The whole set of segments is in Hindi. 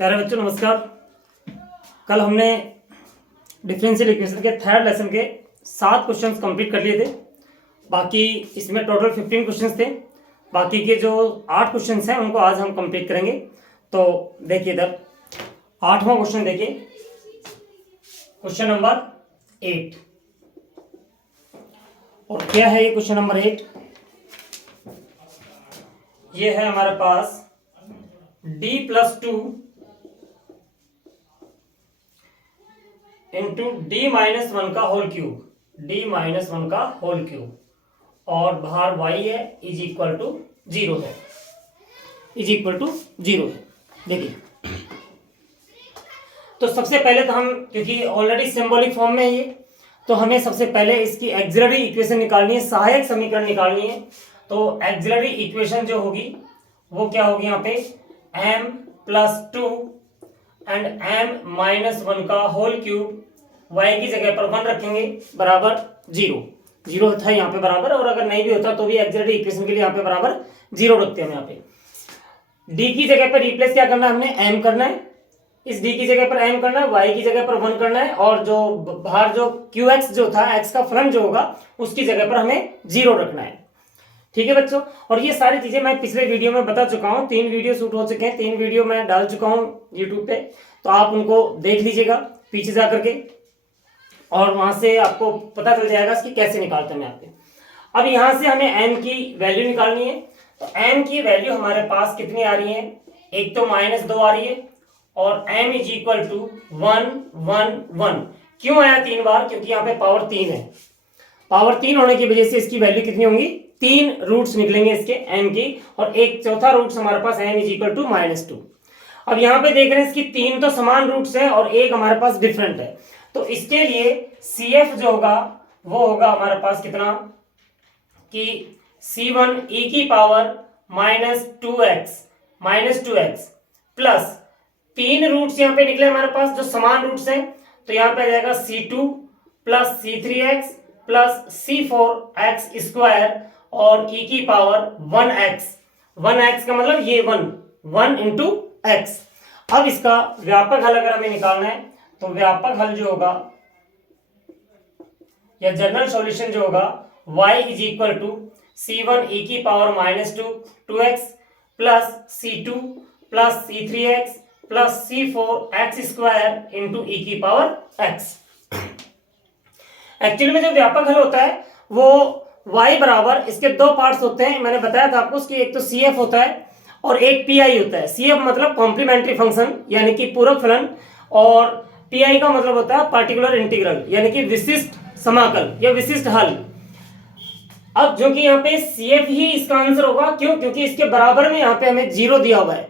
प्यारे बच्चों नमस्कार। कल हमने डिफरेंशियल इक्वेशन के थर्ड लेसन के 7 क्वेश्चंस कंप्लीट कर लिए थे। बाकी इसमें टोटल 15 क्वेश्चंस थे। बाकी के जो 8 क्वेश्चंस हैं उनको आज हम कंप्लीट करेंगे। तो देखिए इधर 8वां क्वेश्चन देखिए, क्वेश्चन नंबर 8। और क्या है ये क्वेश्चन नंबर 8? ये है हमारे पास d+2 इंटू d-1 का होल क्यूब, d-1 का होल क्यूब और बाहर y है इज इक्वल टू 0 है, इज इक्वल टू 0 है। देखिए तो सबसे पहले तो हम, क्योंकि ऑलरेडी सिंबॉलिक फॉर्म में है ये, तो हमें सबसे पहले इसकी एक्सिलरी इक्वेशन निकालनी है, सहायक समीकरण निकालनी है। तो एक्सिलरी इक्वेशन जो होगी वो क्या होगी, यहाँ पे m+2 एंड m-1 का होल क्यूब, y की जगह पर 1 रखेंगे बराबर 0 था यहाँ पे बराबर, और अगर नहीं भी होता तो भी एक्सिलरी इक्वेशन के लिए यहाँ पे बराबर 0 रखते हैं। यहाँ पे d की जगह पर रिप्लेस क्या करना है, हमने m करना है, इस d की जगह पर m करना है, y की जगह पर 1 करना है, और जो बाहर जो qx जो था, x का फलन जो होगा उसकी जगह पर हमें 0 रखना है। ठीक है बच्चों, और ये सारी चीजें मैं पिछले वीडियो में बता चुका हूँ, 3 वीडियो शूट हो चुके हैं, 3 वीडियो मैं डाल चुका हूँ यूट्यूब पे, तो आप उनको देख लीजिएगा पीछे जा करके, और वहां से आपको पता चल जाएगा इसकी कैसे निकालते हैं। यहाँ पे अब यहाँ से हमें m की वैल्यू निकालनी है। तो m की वैल्यू हमारे पास कितनी आ रही है, एक तो -2 आ रही है, और m इज इक्वल टू 1 1 1। क्यों आया 3 बार, क्योंकि यहाँ पे पावर 3 है। पावर 3 होने की वजह से इसकी वैल्यू कितनी होंगी, 3 रूट्स निकलेंगे इसके m की, और एक चौथा रूट्स हमारे पास m इज इक्वल टू -2। अब यहाँ पे देख रहे हैं इसकी 3 तो समान रूट्स हैं और एक हमारे पास डिफरेंट है। तो इसके लिए CF जो होगा वो होगा हमारे पास कितना, कि C1 e की पावर -2x प्लस 3 रूट्स यहाँ पे निकले हमारे पास जो समान रूट्स हैं, तो यहाँ पे आ जाएगा C2 plus C3x plus C4x square और e की पावर 1x का मतलब ये 1 इंटू x। अब इसका व्यापक हल अगर हमें निकालना है तो व्यापक हल जो होगा या जनरल सॉल्यूशन जो होगा y is equal to C1 e की power -2x plus C2 plus C3x plus C4x square into e की पावर x। एक्चुअली में जो व्यापक हल होता है वो y बराबर, इसके 2 पार्ट्स होते हैं, मैंने बताया था आपको, उसकी एक तो CF होता है और एक PI होता है। CF मतलब कॉम्प्लीमेंट्री फंक्शन यानी कि पूरक फलन, और PI का मतलब होता है पार्टिकुलर इंटीग्रल यानी कि विशिष्ट समाकल या विशिष्ट हल। अब जो कि यहाँ पे CF ही इसका आंसर होगा, क्यों, क्योंकि इसके बराबर में यहाँ पे हमें 0 दिया हुआ है।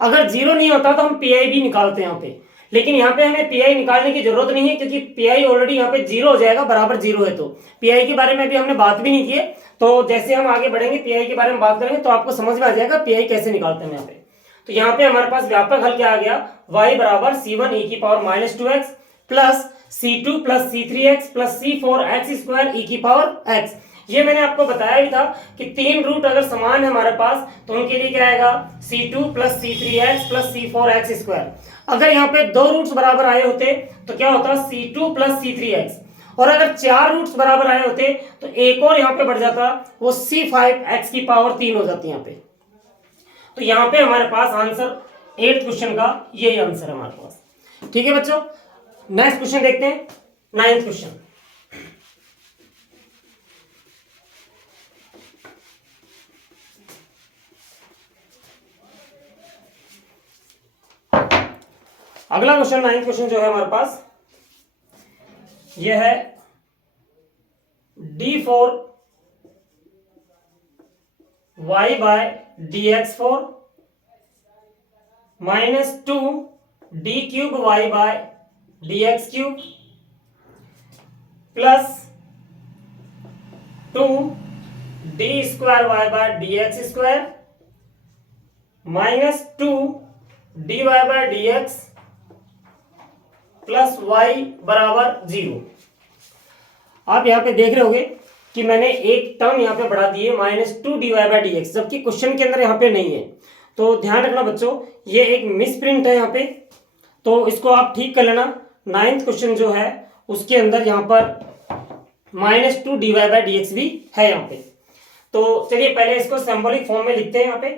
अगर 0 नहीं होता तो हम PI भी निकालते हैं यहाँ पे, लेकिन यहाँ पे हमें PI निकालने की जरूरत नहीं है, क्योंकि PI ऑलरेडी यहाँ पे 0 हो जाएगा, बराबर 0 है। तो PI के बारे में भी हमने बात भी नहीं की है, तो जैसे हम आगे बढ़ेंगे PI के बारे में बात करेंगे तो आपको समझ में आ जाएगा PI कैसे निकालते हैं यहाँ पे। तो यहाँ पे हमारे पास व्यापक हल क्या आ गया, y बराबर C1 e की power -2x plus C2 plus C3x plus C4x square e की पावर x। ये मैंने आपको बताया भी था कि 3 रूट अगर समान है हमारे पास तो उनके लिए क्या आएगा, C2 plus C3x plus C4x square. अगर यहाँ पे 2 रूट्स बराबर आए होते तो क्या होता, C2 प्लस C3x, और अगर 4 रूट्स बराबर आए होते तो एक और यहाँ पे बढ़ जाता, वो C5x की पावर 3 हो जाती यहाँ पे। तो यहाँ पे हमारे पास आंसर 8th क्वेश्चन का यही आंसर है हमारे पास। ठीक है बच्चों, नेक्स्ट क्वेश्चन देखते हैं, 9th क्वेश्चन। अगला क्वेश्चन 9th क्वेश्चन जो है हमारे पास ये है d4 y by dx4 -2 d cube y by dx cube plus 2 d square y by dx square -2 dy by dx plus y बराबर 0। आप यहाँ पे देख रहे होगे कि मैंने एक टर्म यहाँ पे बढ़ा दी है -2 dy बाई dx, जबकि क्वेश्चन के अंदर यहाँ पे नहीं है। तो ध्यान रखना बच्चों, ये एक मिस प्रिंट है यहाँ पे, तो इसको आप ठीक कर लेना। 9th क्वेश्चन जो है उसके अंदर यहाँ पर -2 dy/dx भी है यहाँ पे। तो चलिए पहले इसको सिंबॉलिक फॉर्म में लिखते हैं यहाँ पे।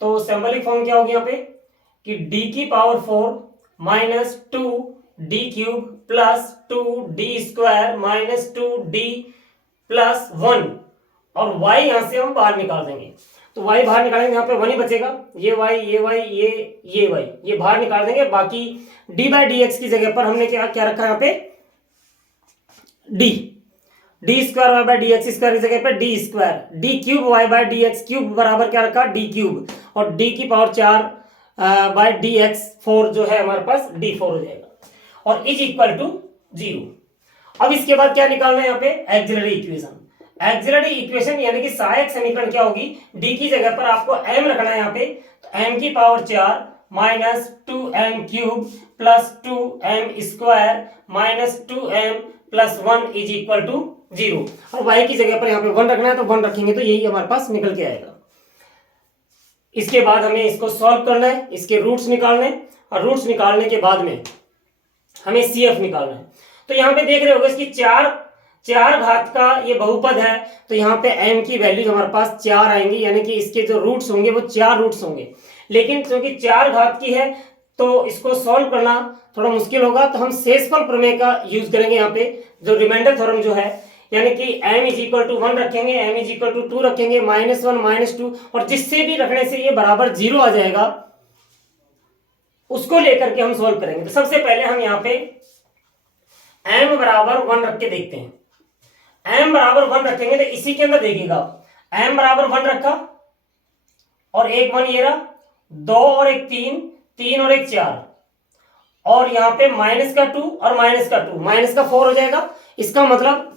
तो सिंबॉलिक फॉर्म क्या होगी यहाँ पे कि d⁴ -2 d³ plus 2d² -2d plus 1, और y यहां से हम बाहर निकाल देंगे। तो y बाहर निकालेंगे, यहाँ पे 1 ही बचेगा। ये y ये y ये y ये बाहर निकाल देंगे। बाकी d/dx की जगह पर हमने क्या क्या रखा यहाँ पे d² y/dx स्क्वायर की जगह पर d², d³ y/dx³ बराबर क्या रखा d³ और d⁴/dx4 जो है हमारे पास d4 हो जाएगा और इज इक्वल टू 0। अब इसके बाद क्या निकालना है यहाँ पे एक्सिलरी इक्वेशन। एक्सिलरी इक्वेशन यानी कि सहायक समीकरण क्या होगी, d की जगह पर आपको m रखना है यहाँ पे, तो m⁴ -2m³ plus 2m² -2m plus 1 is equal to 0, और y की जगह पर यहाँ पे 1 रखना है, तो 1 रखेंगे तो यही हमारे पास निकल के आएगा। इसके बाद हमें इसको सॉल्व करना है, इसके रूट्स निकालने, और रूट्स निकालने के बाद में हमें CF निकालना है। तो यहाँ पे देख रहे होगे इसकी चार घात का ये बहुपद है, तो यहाँ पे m की वैल्यूज हमारे पास 4 आएंगी, यानी कि इसके जो रूट्स होंगे वो 4 रूट्स होंगे। लेकिन क्योंकि 4 घात की है तो इसको सॉल्व करना थोड़ा मुश्किल होगा, तो हम शेषफल प्रमेय का यूज करेंगे यहाँ पे, जो रिमाइंडर थ्योरम जो है, यानी कि m = 1 रखेंगे, m = 2 रखेंगे, -1 -2, और जिससे भी रखने से ये बराबर 0 आ जाएगा उसको लेकर के हम सॉल्व करेंगे। तो सबसे पहले हम यहाँ पे m बराबर 1 रख के देखते हैं। m बराबर 1 रखेंगे तो इसी के अंदर देखिएगा, m बराबर 1 रखा और एक 1 ये रहा, 2 और एक 3, 3 और एक 4, और यहाँ पे -2 और -2, -4 हो जाएगा। इसका मतलब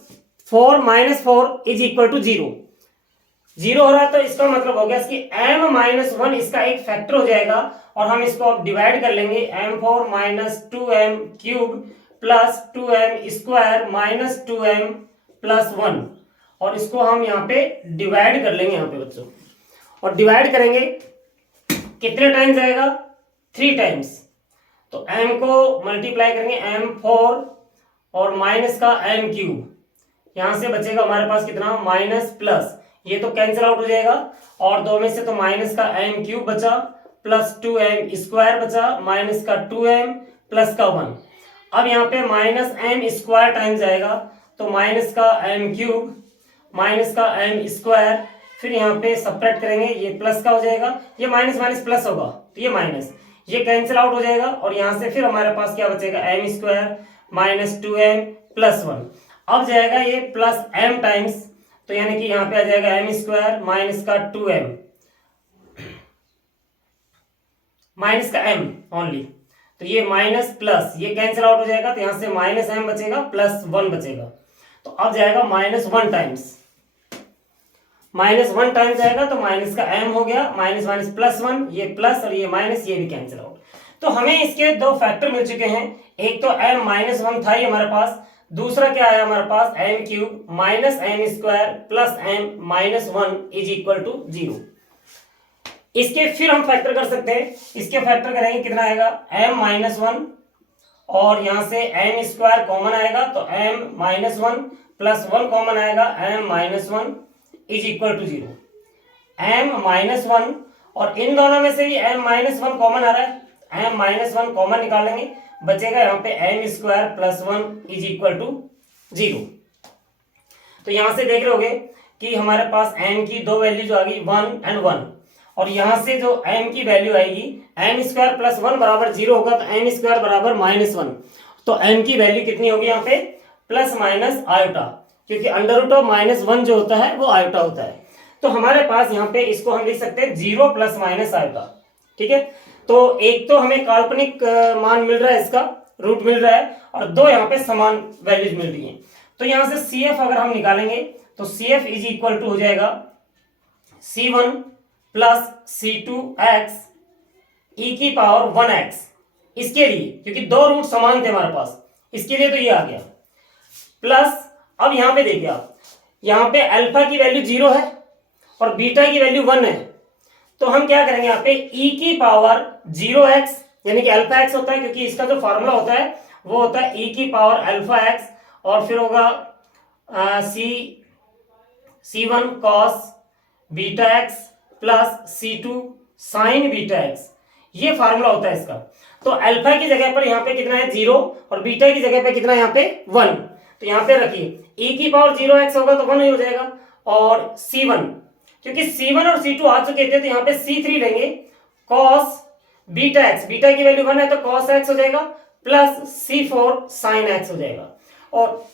4 - 4 इज इक्वल टू 0, 0 हो रहा है, तो इसका मतलब हो गया इसकी m-1 इसका एक फैक्टर हो जाएगा, और हम इसको अब डिवाइड कर लेंगे, m4 -2m³ plus 2m² -2m plus 1, और इसको हम यहाँ पे डिवाइड कर लेंगे यहाँ पे बच्चों, और डिवाइड करेंगे कितने टाइम्स आएगा 3 टाइम्स। तो m को मल्टीप्लाई करेंगे m4 और माइनस का m³, यहां से बचेगा हमारे पास कितना माइनस प्लस, ये तो कैंसिल आउट हो जाएगा, और 2 में से तो माइनस का m³ बचा प्लस 2m² बचा माइनस का 2m प्लस का 1। अब यहाँ पे -m² टाइम्स आएगा, तो माइनस का m³ माइनस का m², फिर यहाँ पे सब्ट्रैक्ट करेंगे, ये प्लस का हो जाएगा, ये माइनस माइनस प्लस होगा तो ये माइनस, ये कैंसिल आउट हो जाएगा, और यहाँ से फिर हमारे पास क्या बचेगा m² -2m प्लस 1। अब जाएगा ये प्लस m टाइम्स, तो यानी कि यहाँ पे आ जाएगा m² माइनस का 2m माइनस का m ओनली, तो ये माइनस प्लस ये कैंसिल आउट हो जाएगा, तो यहाँ से -m बचेगा प्लस 1 बचेगा, तो अब जाएगा -1 टाइम्स, -1 टाइम्स आएगा, तो माइनस का m हो गया, माइनस माइनस प्लस 1, ये प्लस और ये माइनस, ये भी कैंसिल आउट। तो हमें इसके दो फैक्टर मिल चुके हैं, एक तो m-1 था ही हमारे पास, दूसरा क्या है हमारे पास m³ -m² plus m -1 is equal to 0। इसके फिर हम फैक्टर कर सकते हैं, इसके फैक्टर करेंगे कितना आएगा m-1, और यहां से m² कॉमन आएगा, तो m-1 प्लस 1 कॉमन आएगा, m-1 is equal to 0। m-1, और इन दोनों में से भी m-1 कॉमन आ रहा है, m-1 कॉमन निकालेंगे, बचेगा यहाँ पे m² plus 1 is equal to 0। तो यहां से देख रहे होगे कि हमारे पास m की दो वैल्यूज आ गई 1 और 1, और यहां से जो m की वैल्यू आएगी m² प्लस 1 बराबर 0 होगा, तो m² बराबर -1, तो m की वैल्यू कितनी होगी यहाँ पे प्लस माइनस आयोटा, क्योंकि √(-1) जो होता है वो आयोटा होता है। तो हमारे पास यहाँ पे इसको हम लिख सकते हैं 0 प्लस माइनस आयोटा, ठीक है। तो एक तो हमें काल्पनिक मान मिल रहा है, इसका रूट मिल रहा है, और दो यहाँ पे समान वैल्यूज मिल रही हैं। तो यहाँ से CF अगर हम निकालेंगे तो CF इज इक्वल टू हो जाएगा C1 प्लस C2x e⁻1x, इसके लिए क्योंकि दो रूट समान थे हमारे पास, इसके लिए तो ये आ गया, प्लस अब यहाँ पे देखिए आप, यहाँ पे अल्फा की वैल्यू 0 है और बीटा की वैल्यू 1 है, तो हम क्या करेंगे यहाँ पे e की पावर 0x, यानी कि अल्फा x होता है, क्योंकि इसका जो फॉर्मूला होता है वो होता है e की पावर अल्फा x, और फिर होगा C1 cos beta x plus C2 sign beta x, ये फार्मूला होता है इसका। तो अल्फा की जगह पर यहाँ पे कितना है 0, और बीटा की जगह पे कितना है यहाँ पे 1, तो यहाँ पे रखिए e की पावर 0x होगा तो 1 ही हो जाएगा, और C1, क्योंकि C1 और C2 आ चुके थे तो यहाँ पे C3 लेंगे, cos बीटा x, बीटा की वैल्यू 1 है तो cos x हो जाएगा, प्लस C4 sin x हो जाएगा, और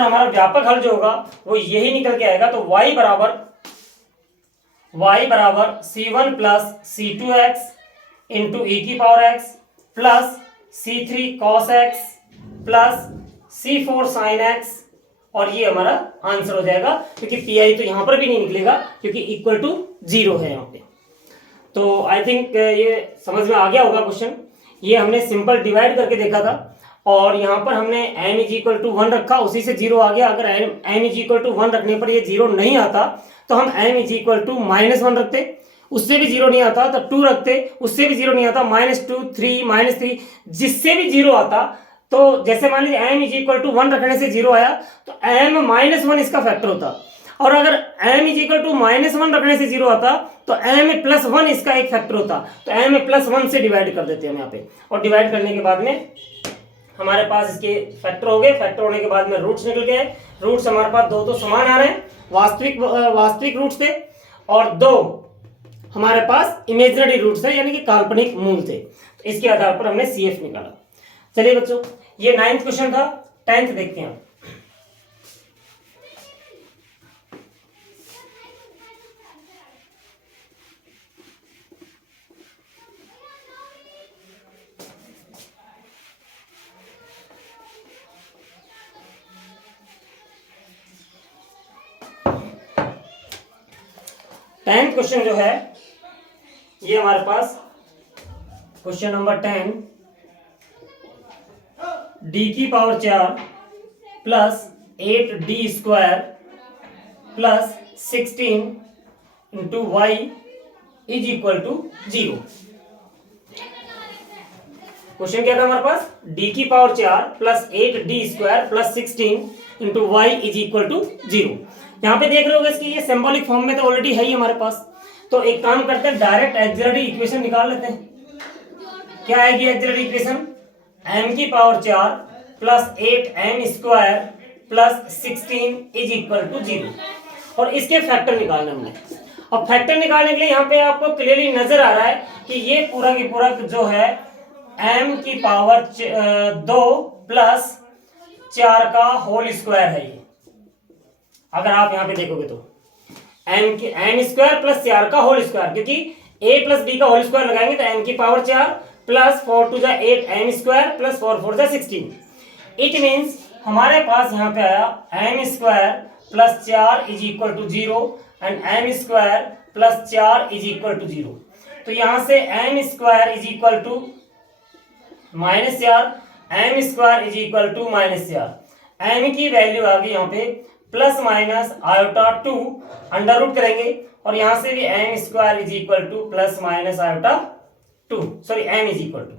हमारा व्यापक हल जो होगा वो यही निकल के आएगा। तो y बराबर C1 प्लस C2x इंटू ई की power x plus C3 cos x plus C4 sin x, और ये हमारा आंसर हो जाएगा, क्योंकि पी तो यहां पर भी नहीं निकलेगा क्योंकि इक्वल टू 0 है यहाँ पे। तो आई थिंक ये समझ में आ गया होगा क्वेश्चन। ये हमने सिंपल डिवाइड करके देखा था, और यहाँ पर हमने m इज इक्वल टू 1 रखा, उसी से 0 आ गया। अगर m इज इक्वल टू 1 रखने पर ये 0 नहीं आता तो हम m इज इक्वल टू -1 रखते, उससे भी 0 नहीं आता तो 2 रखते, उससे भी 0 नहीं आता -2 3 -3, जिससे भी 0 आता। तो जैसे मान लीजिए m इज इक्वल टू 1 रखने से 0 आया तो m -1 इसका फैक्टर होता, और अगर m इज इक्वल टू -1 रखने से 0 आता तो m प्लस 1 इसका एक फैक्टर होता। तो m प्लस 1 से डिवाइड कर देते हैं हम यहाँ पे, और डिवाइड करने के बाद में हमारे पास इसके फैक्टर हो गए। फैक्टर होने के बाद में रूट्स निकल गए। रूट्स हमारे पास दो तो समान आ रहे हैं, वास्तविक रूट्स थे, और 2 हमारे पास इमेजिनरी रूट्स है, यानी कि काल्पनिक मूल थे। तो इसके आधार पर हमने CF निकाला। चलिए बच्चों, ये 9th क्वेश्चन था। 10th देखते हैं। टेंथ क्वेश्चन जो है ये हमारे पास क्वेश्चन नंबर 10, d की power 4 plus 8d square plus 16 into Y is equal to 0। Question क्या था हमारे पास, d की power 4 plus 8d square plus 16 into Y is equal to 0। यहाँ पे देख रहे हो इसकी ये सिंबॉलिक फॉर्म में तो ऑलरेडी है ही हमारे पास। तो एक काम करते हैं, डायरेक्ट एक्सिलरी इक्वेशन निकाल लेते हैं। क्या आएगी एक्सिलरी इक्वेशन, m की power 4 plus 8m square plus 16 is equal to 0, और इसके फैक्टर निकालने हमने। और फैक्टर निकालने के लिए यहाँ पे आपको क्लियरली नजर आ रहा है कि ये पूरा की पूरा जो है m की पावर 2 प्लस 4 का होल स्क्वायर है ये। अगर आप यहाँ पे देखोगे तो m स्क्वायर प्लस 4 का होल स्क्वायर, क्योंकि a प्लस b का होल स्क्वायर लगाएंगे तो m की power 4 plus 4 two 8 m square plus 4 4 16। It means हमारे पास यहाँ पे आया m square plus 4 is equal to 0 and m square plus 4 is equal to 0। तो यहाँ से m square is equal to -4, m square is equal to -4, m की वैल्यू आ गई यहाँ पे plus minus iota 2, under root करेंगे, और यहां से भी m square is equal to plus minus iota 2, sorry m is equal to,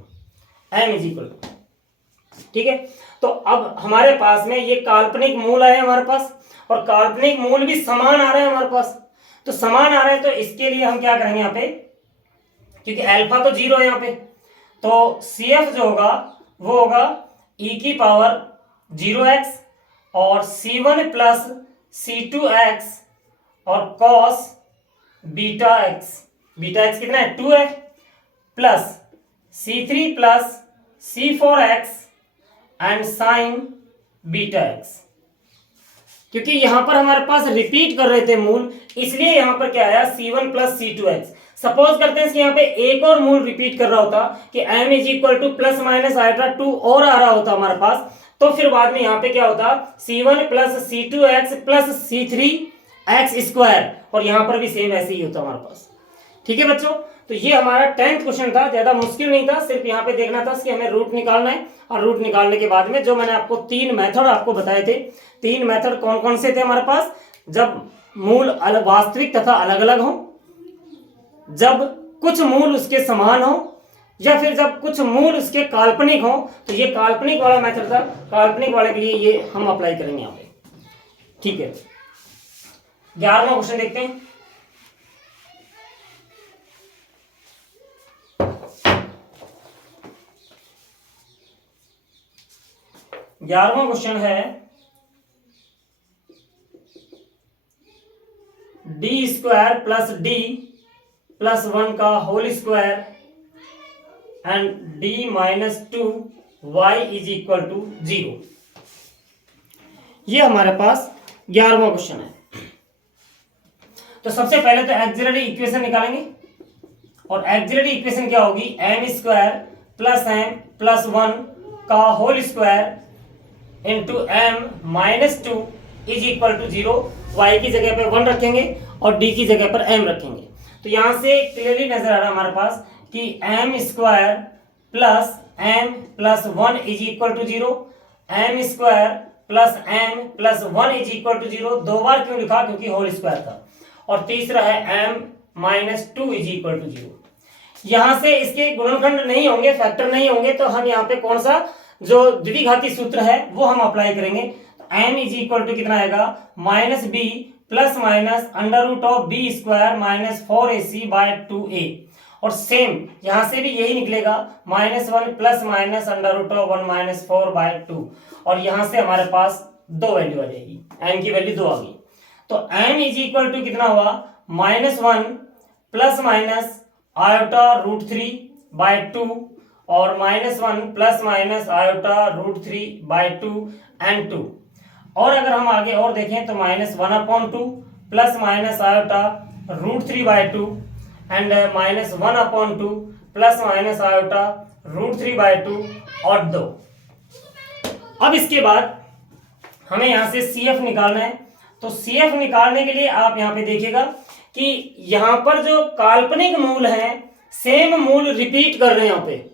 ठीक है। तो अब हमारे पास में ये काल्पनिक मूल है हमारे पास, और काल्पनिक मूल भी समान आ रहे हैं हमारे पास। तो समान आ रहे हैं तो इसके लिए हम क्या करेंगे यहाँ पे, क्योंकि अल्फा तो 0 है यहाँ पे, तो CF जो होगा वो होगा e की पावर 0x और C1 प्लस C2x और cos बीटा x कितना है 2 है, plus C3 plus C4x and sign beta x। क्योंकि यहां पर हमारे पास रिपीट कर रहे थे मूल, इसलिए यहां पर क्या आया C1 प्लस C2x। सपोज करते हैं कि यहाँ पे एक और मूल रिपीट कर रहा होता कि m is equal to plus minus iota 2 और आ रहा होता हमारे पास, तो फिर बाद में यहाँ पे क्या होता C1 plus C2x plus C3x square, और यहाँ पर भी सेम ऐसे ही होता हमारे पास। ठीक है बच्चों, तो ये हमारा 10th क्वेश्चन था, ज्यादा मुश्किल नहीं था, सिर्फ यहाँ पे देखना था कि हमें रूट निकालना है। और रूट निकालने के बाद में जो मैंने आपको 3 मेथड आपको बताए थे, 3 मेथड कौन कौन से थे हमारे पास, जब मूल वास्तविक तथा अलग अलग हो, जब कुछ मूल उसके समान हो या फिर जब कुछ मूल उसके काल्पनिक हो। तो ये काल्पनिक वाला मेथड था, काल्पनिक वाले के लिए ये हम अप्लाई करेंगे यहाँ पे। ठीक है, 11वां क्वेश्चन देखते हैं। ग्यारहवां क्वेश्चन है D square plus D plus 1 का whole square and D minus 2 Y is equal to 0। ये हमारे पास 11वां क्वेश्चन है। तो सबसे पहले तो एक्सिलरी इक्वेशन निकालेंगे, और एक्सिलरी इक्वेशन क्या होगी, M square plus M plus 1 का whole square into M minus 2 is equal to 0। Y की जगह पे 1 रखेंगे और डी की जगह पर एम रखेंगे। तो यहां से क्लियरली नजर आ रहा है हमारे पास कि M square plus M plus 1 is equal to 0, M square plus M plus 1 is equal to 0। दो बार क्यों लिखा, क्योंकि होल स्क्वायर था। और तीसरा है M minus 2 is equal to 0। यहां से इसके गुणनखंड नहीं होंगे, फैक्टर नहीं होंगे, तो हम यहाँ पे कौन सा जो द्विघाती सूत्र है वो हम अप्लाई करेंगे। एम इज इक्वल टू कितना आएगा, minus B plus minus under root of B square minus 4ac by 2a। और सेम यहां से भी यही निकलेगा, -1 plus minus under root of 1 minus 4 by 2। और यहां से हमारे पास 2 वैल्यू आ जाएगी, एम की वैल्यू 2 आ गई। तो एम इज इक्वल टू कितना हुआ, -1 plus minus iota root 3 by 2 और -1 plus minus iota root 3 by 2 and 2। और अगर हम आगे और देखें तो -1/2 plus minus iota root 3 by 2 and -1/2 plus minus iota root 3 by 2 और 2। अब इसके बाद हमें यहां से CF निकालना है। तो CF निकालने के लिए आप यहां पे देखिएगा कि यहां पर जो काल्पनिक मूल हैं सेम मूल रिपीट कर रहे हैं, यहाँ पे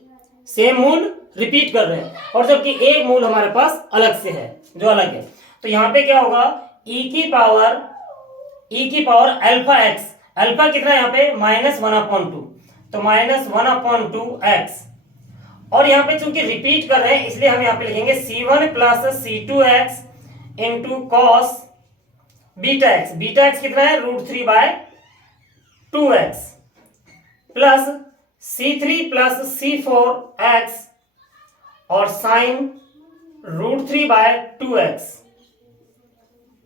सेम मूल रिपीट कर रहे हैं, और जबकि एक मूल हमारे पास अलग से है जो अलग है। तो यहाँ पे क्या होगा, e की पावर अल्फा एक्स, अल्फा कितना है यहाँ पे -1/2, तो -1/2x। और यहाँ पे चूंकि रिपीट कर रहे हैं इसलिए हम यहाँ पे लिखेंगे C1 plus C2x into cos beta x. Beta X कितना है, √3 bye 2x plus C3 plus C4x और साइन √3 बाय 2x।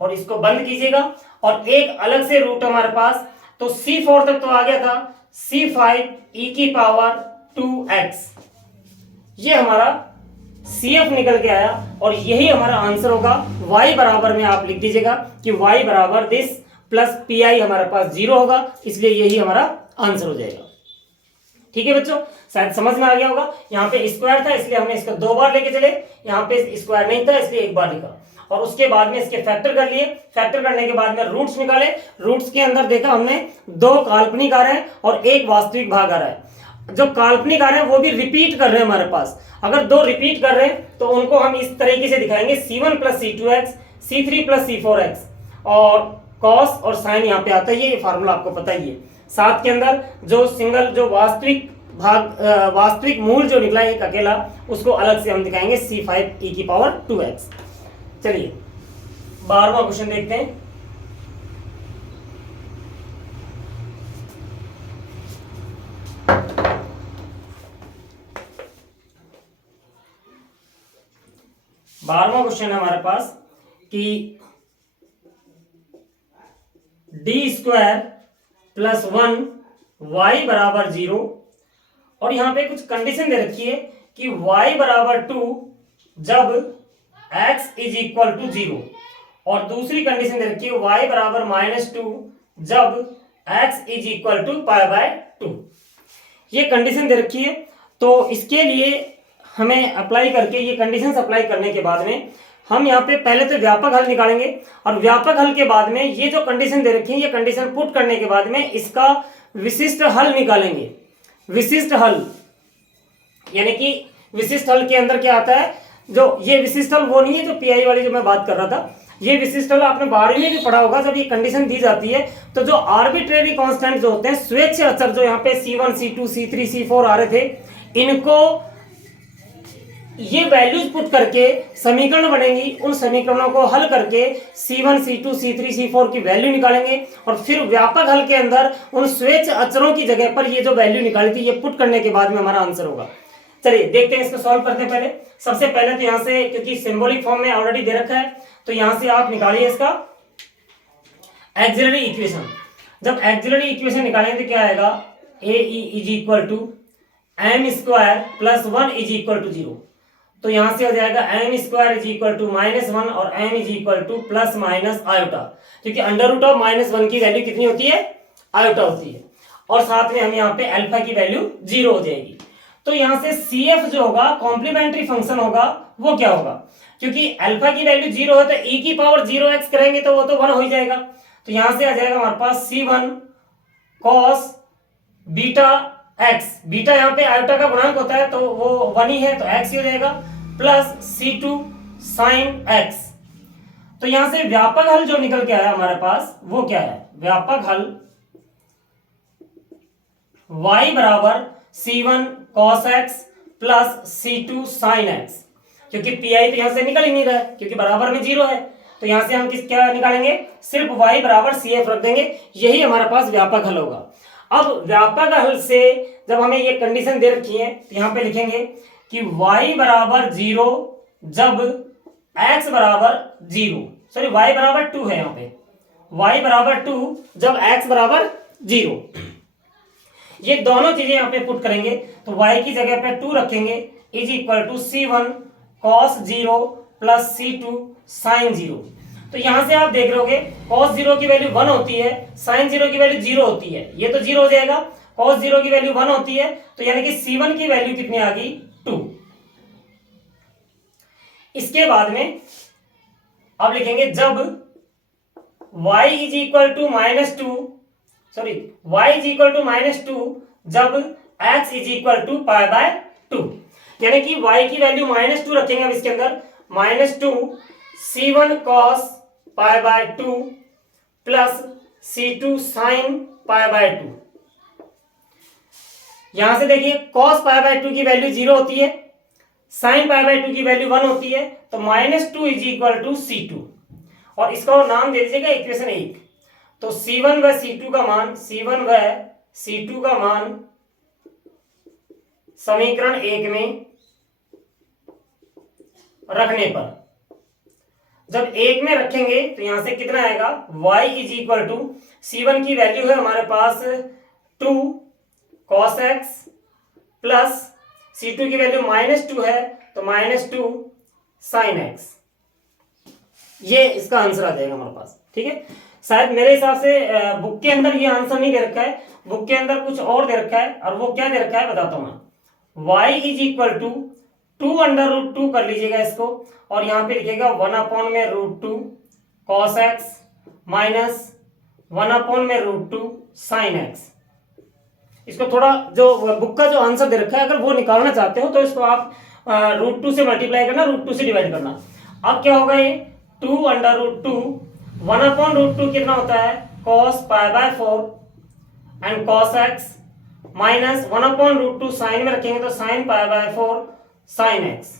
और इसको बंद कीजिएगा और एक अलग से रूट हमारे पास, तो C4 तक तो आ गया था, C5 e की पावर 2x। ये हमारा CF निकल के आया और यही हमारा आंसर होगा। y बराबर में आप लिख दीजिएगा कि y बराबर दिस प्लस PI हमारे पास 0 होगा, इसलिए यही हमारा आंसर हो जाएगा। ठीक है बच्चों, शायद समझ में आ गया होगा। यहाँ पे स्क्वायर था इसलिए हमने इसको 2 बार लेके चले, यहाँ पे स्क्वायर नहीं था इसलिए 1 बार लिखा, और उसके बाद में इसके फैक्टर कर लिए। फैक्टर करने के बाद में रूट्स निकाले। रूट्स के अंदर देखा हमने 2 काल्पनिक आ रहे हैं और 1 वास्तविक भाग आ रहा है। जो काल्पनिक आ रहे हैं वो भी रिपीट कर रहे हैं हमारे पास। अगर 2 रिपीट कर रहे हैं तो उनको हम इस तरीके से दिखाएंगे, C1 plus C2x, C3 plus C4x, और कॉस और साइन यहाँ पे आता है, ये फार्मूला आपको पता ही है। साथ के अंदर जो सिंगल जो वास्तविक भाग वास्तविक मूल जो निकला एक अकेला, उसको अलग से हम दिखाएंगे C5 e की पावर 2x। चलिए 12वां क्वेश्चन देखते हैं। बारहवां क्वेश्चन है हमारे पास कि डी स्क्वायर प्लस 1 वाई बराबर 0, और यहां पे कुछ कंडीशन दे रखी है कि y बराबर 2 जब x इज इक्वल टू 0, और दूसरी कंडीशन दे रखी है y बराबर -2 जब x इज इक्वल टू π/2। ये कंडीशन दे रखी है। तो इसके लिए हमें अप्लाई करके ये कंडीशंस अप्लाई करने के बाद में हम यहाँ पे पहले तो व्यापक हल निकालेंगे, और व्यापक हल के बाद में ये जो कंडीशन दे रखी है ये कंडीशन पुट करने के बाद में इसका विशिष्ट हल निकालेंगे। विशिष्ट हल यानी कि विशिष्ट हल के अंदर क्या आता है, जो ये विशिष्ट हल वो नहीं है जो PI वाली जो मैं बात कर रहा था, ये विशिष्ट हल आपने 12वीं में भी पढ़ा होगा। जब ये कंडीशन दी जाती है तो जो आर्बिट्रेरी कांस्टेंट जो होते हैं, स्वेच्छ अचर, जो यहाँ पे C1 C2 C3 C4 आ रहे थे, इनको ये वैल्यूज पुट करके समीकरण बनेंगी। उन समीकरणों को हल करके C1 C2 C3 C4 की वैल्यू निकालेंगे और फिर व्यापक हल के अंदर उन स्वेच्छ अचरों की जगह पर ये जो वैल्यू निकाली थी ये पुट करने के बाद में हमारा आंसर होगा। चलिए देखते हैं, इसको सॉल्व करते हैं। पहले सबसे पहले तो यहाँ से, क्योंकि सिंबॉलिक फॉर्म में ऑलरेडी दे रखा है, तो यहाँ से आप निकालिए इसका एक्सिलरी इक्वेशन। जब एक्सिलरी इक्वेशन निकालेंगे तो क्या आएगा, AE is equal to m square plus 1 is equal to 0। तो यहां से हो जाएगा m square is equal to -1 और m is equal to plus minus iota, क्योंकि अंडर रूट ऑफ -1 की वैल्यू कितनी होती है, आयोटा होती है। और साथ में हम यहाँ पे अल्फा की वैल्यू 0 हो जाएगी। तो यहाँ से CF जो होगा कॉम्प्लीमेंट्री फंक्शन होगा, वो क्या होगा, क्योंकि अल्फा की वैल्यू 0 है तो e की पावर 0x करेंगे तो वो तो 1 हो ही जाएगा। तो यहां से आ जाएगा हमारे पास C1 cos beta x, beta यहाँ पे आयोटा का गुणांक होता है तो वो 1 ही है तो x ही हो जाएगा, प्लस C2 sin x। तो यहां से व्यापक हल जो निकल के आया हमारे पास वो क्या है, व्यापक हल y बराबर C1 cos x plus C2 sin x, क्योंकि PI तो यहां से निकल ही नहीं रहा है क्योंकि बराबर में 0 है। तो यहां से हम क्या निकालेंगे, सिर्फ y बराबर CF रख देंगे, यही हमारे पास व्यापक हल होगा। अब व्यापक हल से जब हमें ये कंडीशन दे रखी है तो यहां पे लिखेंगे कि y बराबर 0 जब x बराबर 0, सॉरी y बराबर 2 है, यहाँ पे y बराबर 2 जब x बराबर 0। ये दोनों चीजें यहाँ पे पुट करेंगे तो y की जगह पे 2 रखेंगे is equal to C1 cos 0 plus C2 sin 0। तो यहां से आप देख रहे cos 0 की वैल्यू 1 होती है, sin 0 की वैल्यू 0 होती है, ये तो 0 हो जाएगा। cos 0 की वैल्यू 1 होती है तो यानी कि C1 की वैल्यू कितनी आ गई, 2। इसके बाद में अब लिखेंगे जब y is equal to -2, sorry y is equal to -2 जब x इज इक्वल टू π/2, यानी कि y की वैल्यू -2 रखेंगे। अब इसके अंदर -2 C1 cos π/2 plus C2 sin π/2। यहां से देखिए cos π/2 की वैल्यू 0 होती है, sin π/2 की वैल्यू 1 होती है, तो -2 इज इक्वल टू C2 और इसका नाम दे दीजिएगा इक्वेशन 1। तो C1 व C2 का मान, C1 व C2 का मान समीकरण 1 में रखने पर, जब 1 में रखेंगे तो यहां से कितना आएगा, y is equal to C1 की वैल्यू है हमारे पास 2 cos x प्लस C2 की वैल्यू -2 है तो -2 sin x। ये इसका आंसर आ जाएगा हमारे पास, ठीक है। शायद मेरे हिसाब से बुक के अंदर ये आंसर नहीं दे रखा है, बुक के अंदर कुछ और दे रखा है, और वो क्या दे रखा है बताता हूं मैं। y इज इक्वल टू 2 कर लीजिएगा इसको, और यहां पे लिखिएगा 1/√2 cos x minus 1/√2 sin x। इसको थोड़ा जो बुक का जो आंसर दे रखा है अगर वो निकालना चाहते हो तो इसको आप √2 से मल्टीप्लाई करना, √2 से डिवाइड करना। अब क्या होगा, ये 2/√2 1/√2 कितना होता है, cos π/4 and cos x minus 1/√2 sine में रखेंगे तो sin π/4 sin x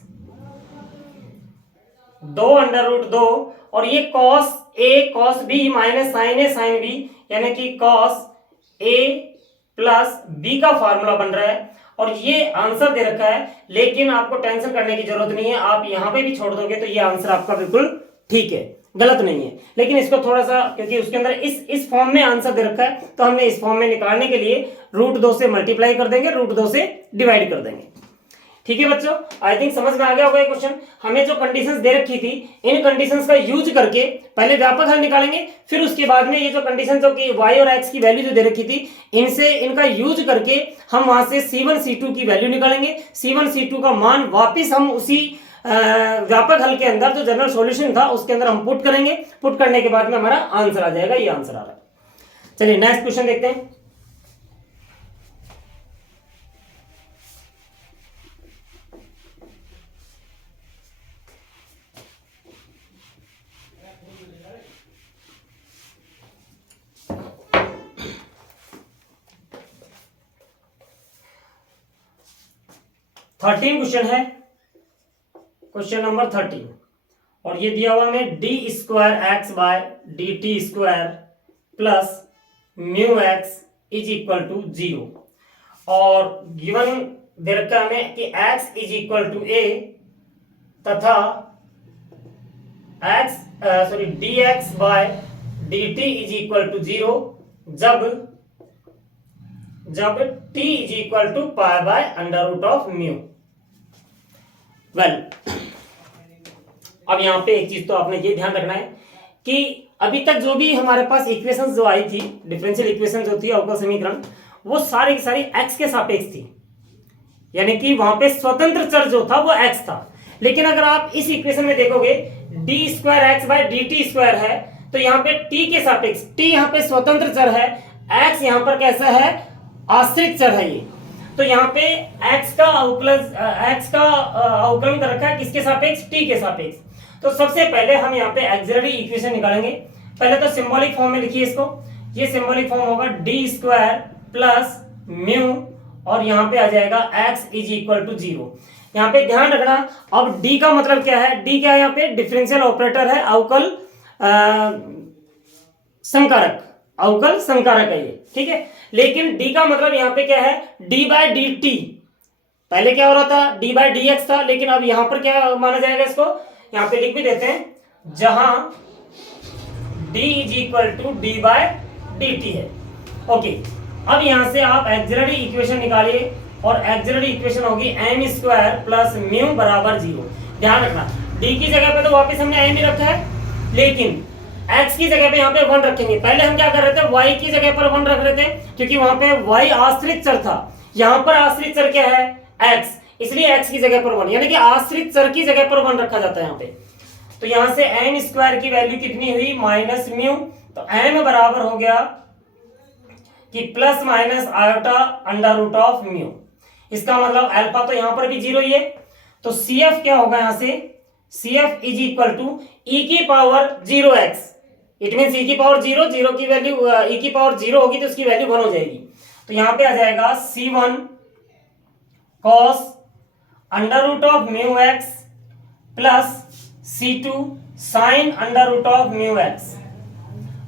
2/√2, और ये cos a cos b minus sin a sin b, यानी कि cos a प्लस b का फॉर्मूला बन रहा है। और ये आंसर दे रखा है, लेकिन आपको टेंशन करने की जरूरत नहीं है, आप यहां पे भी छोड़ दोगे तो ये आंसर आपका बिल्कुल ठीक है, गलत नहीं है। लेकिन इसको थोड़ा सा, क्योंकि उसके अंदर इस फॉर्म में आंसर दे रखा है तो हमने इस फॉर्म में निकालने के लिए √2 से मल्टीप्लाई कर देंगे, √2 से डिवाइड कर देंगे। ठीक है बच्चों, आई थिंक समझ में आ गया होगा ये क्वेश्चन। हमें जो कंडीशंस दे रखी थी, इन कंडीशंस का यूज करके पहले व्यापक हल निकालेंगे, फिर उसके बाद में ये जो कंडीशन जो कि y और x की वैल्यू जो दे रखी थी, इनका यूज करके हम वहां से C1 C2 की वैल्यू निकालेंगे। C1 C2 का मान वापिस हम उसी व्यापक हल के अंदर जो जनरल सॉल्यूशन था उसके अंदर हम पुट करेंगे। पुट करने के बाद में हमारा आंसर आ जाएगा, ये आंसर आ रहा है। चलिए नेक्स्ट क्वेश्चन देखते हैं। 13 क्वेश्चन है, क्वेश्चन नंबर 13, और ये दिया हुआ हमें d square x by D T square plus mu x is equal to 0, और गिवन दे रखा है हमें कि x is equal to a तथा d x by D T is equal to 0 जब t is equal to pi by under root of mu. Well, अब यहां पे एक चीज तो आपने ये ध्यान रखना है कि अभी तक जो भी हमारे पास इक्वेशंस जो आई थी, डिफरेंशियल इक्वेशन जो थी, अवकल समीकरण, वो सारी की सारी x के सापेक्ष थी, यानी कि वहां पे स्वतंत्र चर जो था वो x था। लेकिन अगर आप इस इक्वेशन में देखोगे d square x by D T square है, तो यहाँ पे t के सापेक्ष, t यहाँ पे स्वतंत्र चर है, x यहाँ पर कैसा है, आश्रित चर है ये। तो यहाँ पे x का अवकलन कर रखा है किसके सापेक्ष, t के सापेक्ष। तो सबसे पहले हम यहाँ पे एक्सिलरी इक्वेशन निकालेंगे। पहले तो सिंबॉलिक फॉर्म में लिखिए इसको, ये सिंबॉलिक फॉर्म होगा डी स्क्वायर प्लस म्यू, और यहाँ पे आ जाएगा x इज इक्वल टू 0। यहाँ पे ध्यान रखना, अब d का मतलब क्या है, d क्या है, यहाँ पे डिफरेंशियल ऑपरेटर है, अवकल संकारक, अवकल संकारक है ये, ठीक है। लेकिन d का मतलब यहाँ पे क्या है, d बाय डी टी। पहले क्या हो रहा था, d बाय डी एक्स था, लेकिन अब यहाँ पर क्या माना जाएगा इसको, यहाँ पे लिख भी देते हैं, जहां d is equal to d by D t है। ओके, अब यहां से आप एक्सिलरी इक्वेशन निकालिए, और एक्सिलरी इक्वेशन होगी एम स्क्वायर प्लस म्यू बराबर 0। ध्यान रखना, d की जगह पे तो वापस हमने m ही रखा है, लेकिन x की जगह पे यहाँ पे 1 रखेंगे। पहले हम क्या कर रहे थे, y की जगह पर 1 रख रहे थे, क्योंकि वहां पे y आश्रित चर था, यहाँ पर आश्रित चर क्या है, x, इसलिए x की जगह पर 1, यानी कि आश्रित चर की जगह पर 1 रखा जाता है यहाँ पे। तो यहां से एम स्क्वायर की वैल्यू कितनी हुई, माइनस म्यू, तो m बराबर हो गया कि plus minus iota under root of mu. इसका मतलब अल्फा तो यहां पर भी 0 ही है, तो CF क्या होगा यहां से, CF is equal to e की power 0x, it mean e की पावर 0, 0 की वैल्यू e की पावर 0 होगी तो उसकी वैल्यू 1 हो जाएगी। तो यहां पे आ जाएगा C1 cos under root of mu x plus C2 sine under root of mu x.